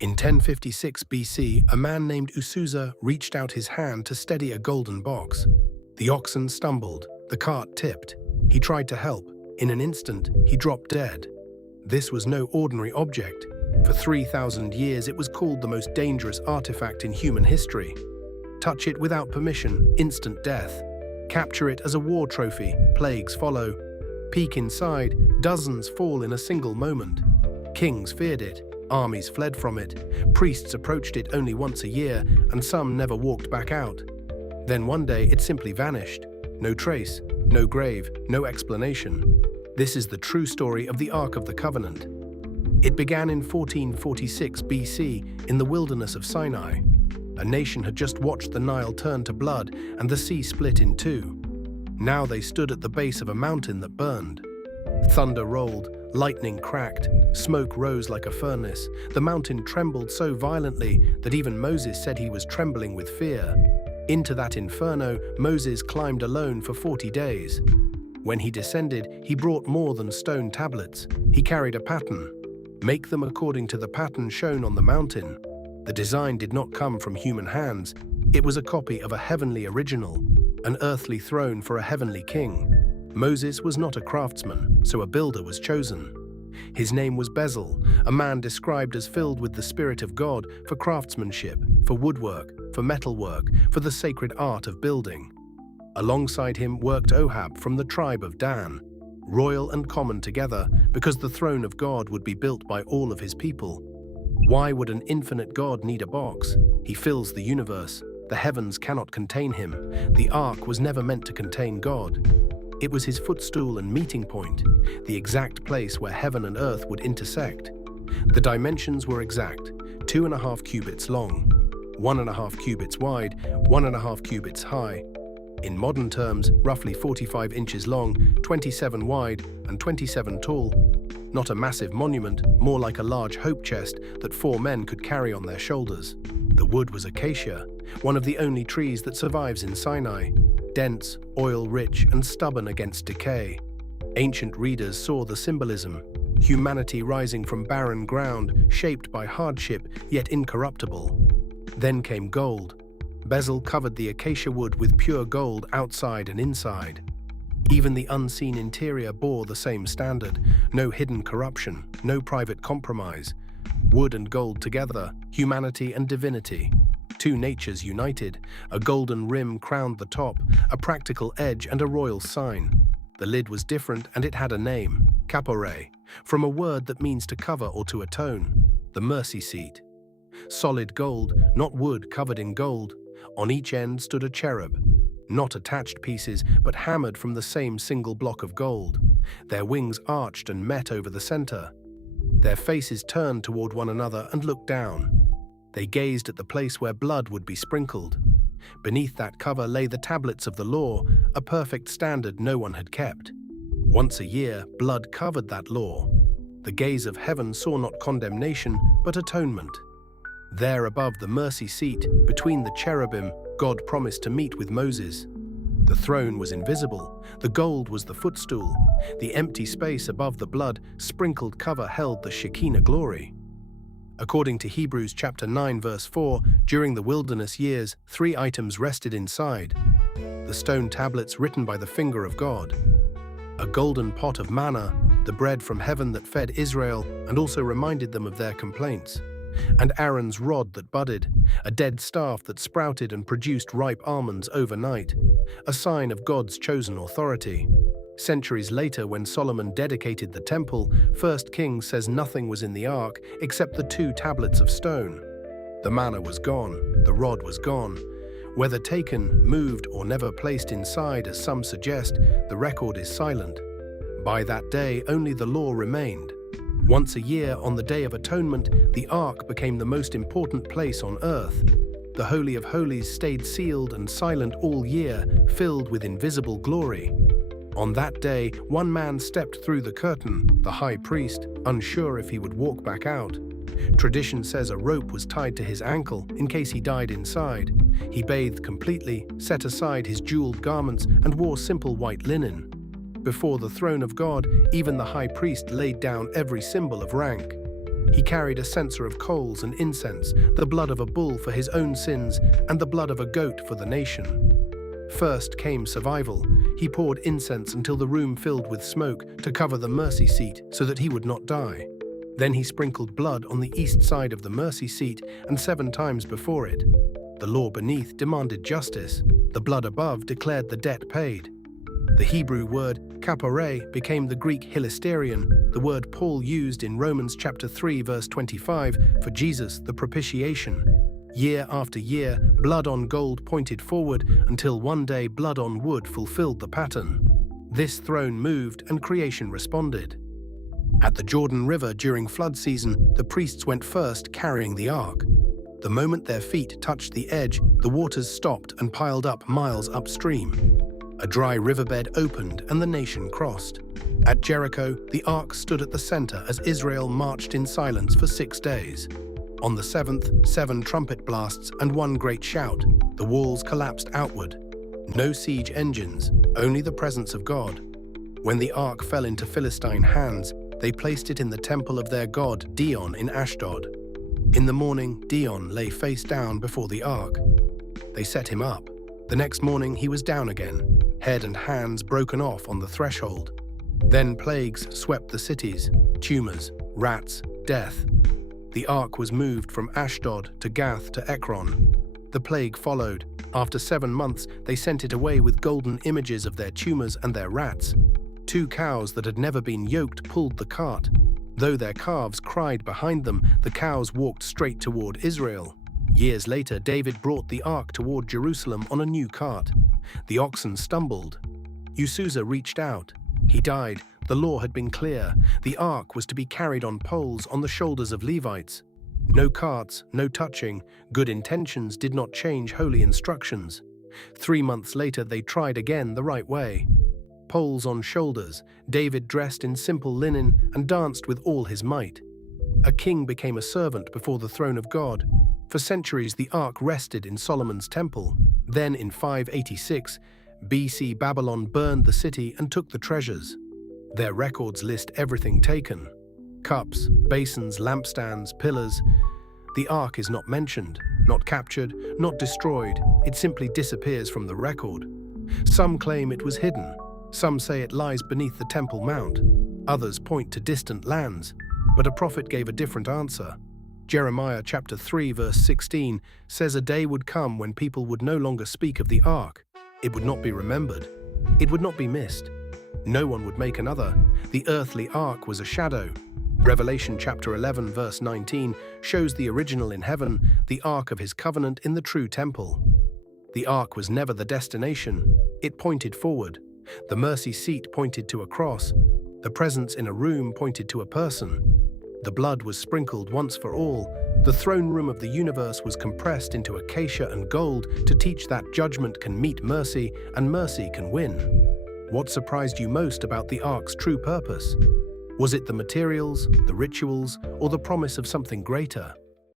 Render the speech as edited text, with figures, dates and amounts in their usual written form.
In 1056 BC, a man named Usuza reached out his hand to steady a golden box. The oxen stumbled, the cart tipped. He tried to help. In an instant, he dropped dead. This was no ordinary object. For 3,000 years, it was called the most dangerous artifact in human history. Touch it without permission, instant death. Capture it as a war trophy, plagues follow. Peek inside, dozens fall in a single moment. Kings feared it. Armies fled from it. Priests approached it only once a year, and some never walked back out. Then one day it simply vanished. No trace, no grave, no explanation. This is the true story of the Ark of the Covenant. It began in 1446 BC in the wilderness of Sinai. A nation had just watched the Nile turn to blood and the sea split in two. Now they stood at the base of a mountain that burned. Thunder rolled, lightning cracked, smoke rose like a furnace. The mountain trembled so violently that even Moses said he was trembling with fear. Into that inferno, Moses climbed alone for 40 days. When he descended, he brought more than stone tablets. He carried a pattern. Make them according to the pattern shown on the mountain. The design did not come from human hands. It was a copy of a heavenly original, an earthly throne for a heavenly king. Moses was not a craftsman, so a builder was chosen. His name was Bezalel, a man described as filled with the Spirit of God for craftsmanship, for woodwork, for metalwork, for the sacred art of building. Alongside him worked Ohab from the tribe of Dan, royal and common together, because the throne of God would be built by all of his people. Why would an infinite God need a box? He fills the universe. The heavens cannot contain him. The ark was never meant to contain God. It was his footstool and meeting point, the exact place where heaven and earth would intersect. The dimensions were exact, 2.5 cubits long, 1.5 cubits wide, 1.5 cubits high. In modern terms, roughly 45 inches long, 27 wide, and 27 tall. Not a massive monument, more like a large hope chest that 4 men could carry on their shoulders. The wood was acacia, one of the only trees that survives in Sinai. Dense, oil-rich, and stubborn against decay. Ancient readers saw the symbolism. Humanity rising from barren ground, shaped by hardship, yet incorruptible. Then came gold. Bezalel covered the acacia wood with pure gold outside and inside. Even the unseen interior bore the same standard. No hidden corruption, no private compromise. Wood and gold together, humanity and divinity. 2 natures united. A golden rim crowned the top, a practical edge and a royal sign. The lid was different and it had a name, kapore, from a word that means to cover or to atone, the mercy seat. Solid gold, not wood covered in gold. On each end stood a cherub, not attached pieces, but hammered from the same single block of gold. Their wings arched and met over the center. Their faces turned toward one another and looked down. They gazed at the place where blood would be sprinkled. Beneath that cover lay the tablets of the law, a perfect standard no one had kept. Once a year, blood covered that law. The gaze of heaven saw not condemnation, but atonement. There above the mercy seat, between the cherubim, God promised to meet with Moses. The throne was invisible. The gold was the footstool. The empty space above the blood-sprinkled cover held the Shekinah glory. According to Hebrews chapter 9 verse 4, during the wilderness years, 3 items rested inside. The stone tablets written by the finger of God. A golden pot of manna, the bread from heaven that fed Israel and also reminded them of their complaints. And Aaron's rod that budded, a dead staff that sprouted and produced ripe almonds overnight, a sign of God's chosen authority. Centuries later, when Solomon dedicated the temple, 1 Kings says nothing was in the ark except the 2 tablets of stone. The manna was gone, the rod was gone. Whether taken, moved, or never placed inside, as some suggest, the record is silent. By that day, only the law remained. Once a year, on the Day of Atonement, the Ark became the most important place on earth. The Holy of Holies stayed sealed and silent all year, filled with invisible glory. On that day, one man stepped through the curtain, the high priest, unsure if he would walk back out. Tradition says a rope was tied to his ankle in case he died inside. He bathed completely, set aside his jeweled garments, and wore simple white linen. Before the throne of God, even the high priest laid down every symbol of rank. He carried a censer of coals and incense, the blood of a bull for his own sins, and the blood of a goat for the nation. First came survival. He poured incense until the room filled with smoke to cover the mercy seat so that he would not die. Then he sprinkled blood on the east side of the mercy seat and 7 times before it. The law beneath demanded justice. The blood above declared the debt paid. The Hebrew word kapare became the Greek hilasterion, the word Paul used in Romans chapter 3 verse 25 for Jesus, the propitiation. Year after year, blood on gold pointed forward until one day blood on wood fulfilled the pattern. This throne moved and creation responded. At the Jordan River during flood season, the priests went first carrying the ark. The moment their feet touched the edge, the waters stopped and piled up miles upstream. A dry riverbed opened and the nation crossed. At Jericho, the ark stood at the center as Israel marched in silence for 6 days. On the 7th, 7 trumpet blasts and 1 great shout. The walls collapsed outward. No siege engines, only the presence of God. When the ark fell into Philistine hands, they placed it in the temple of their god Dion in Ashdod. In the morning, Dion lay face down before the ark. They set him up. The next morning he was down again, head and hands broken off on the threshold. Then plagues swept the cities, tumors, rats, death. The ark was moved from Ashdod to Gath to Ekron. The plague followed. After 7 months, they sent it away with golden images of their tumors and their rats. 2 cows that had never been yoked pulled the cart. Though their calves cried behind them, the cows walked straight toward Israel. Years later, David brought the ark toward Jerusalem on a new cart. The oxen stumbled. Uzzah reached out. He died. The law had been clear. The ark was to be carried on poles on the shoulders of Levites. No carts, no touching. Good intentions did not change holy instructions. 3 months later, they tried again the right way. Poles on shoulders, David dressed in simple linen and danced with all his might. A king became a servant before the throne of God. For centuries, the ark rested in Solomon's temple. Then, in 586 BC, Babylon burned the city and took the treasures. Their records list everything taken: cups, basins, lampstands, pillars. The ark is not mentioned, not captured, not destroyed. It simply disappears from the record. Some claim it was hidden. Some say it lies beneath the Temple Mount. Others point to distant lands. But a prophet gave a different answer. Jeremiah chapter 3 verse 16 says a day would come when people would no longer speak of the ark. It would not be remembered. It would not be missed. No one would make another. The earthly ark was a shadow. Revelation chapter 11 verse 19 shows the original in heaven, the ark of his covenant in the true temple. The ark was never the destination. It pointed forward. The mercy seat pointed to a cross. The presence in a room pointed to a person. The blood was sprinkled once for all. The throne room of the universe was compressed into acacia and gold to teach that judgment can meet mercy and mercy can win. What surprised you most about the ark's true purpose? Was it the materials, the rituals, or the promise of something greater?